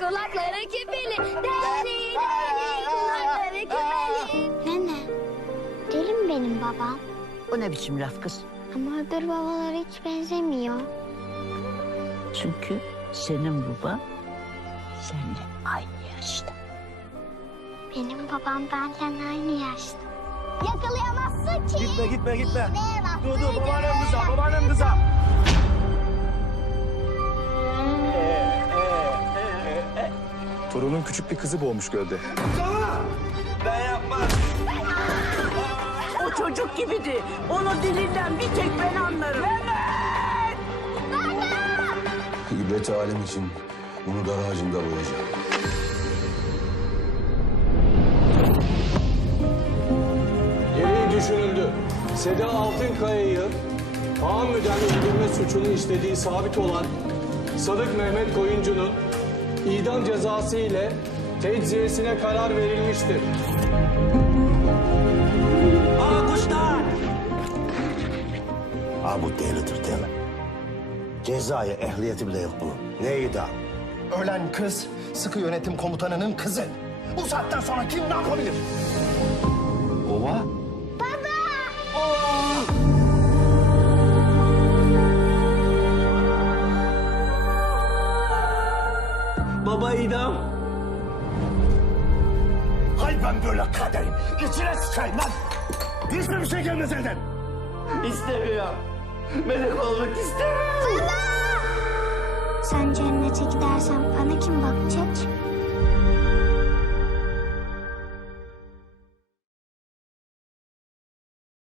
kulakları küpeli. Deli kulakları küpeli. Nene, deli mi benim babam? O ne biçim laf kız? Ama öbür babalara hiç benzemiyor. Çünkü senin baban seninle aynı yaşta. Benim babam benden aynı yaşta. Yakalayamazsın ki. Gitme. Dur babaannem kıza. Torunun küçük bir kızı boğmuş gölde. Ben yapmam. O çocuk gibiydi. Onun dilinden bir tek ben anlarım. İbret alem için bunu dar ağacında boyayacağım. Gereği düşünüldü. Seda Altınkaya'yı tahammüden öldürme suçunu işlediği sabit olan Sadık Mehmet Koyuncu'nun idam cezası ile tecziyesine karar verilmiştir. Kuşlar. Bu delidir deli. Cezaya ehliyeti bile yok bunun. Ne idam? Ölen kız sıkı yönetim komutanının kızı. Bu saatten sonra kim ne yapabilir? Baba. Baba idam. Hay ben böyle kaderim. İçine sıçayım lan. Hiçbir şey gelmez elden. İstemiyorum. Melek olmak istemiyorum. Sen cennete gidersen bana kim bakacak?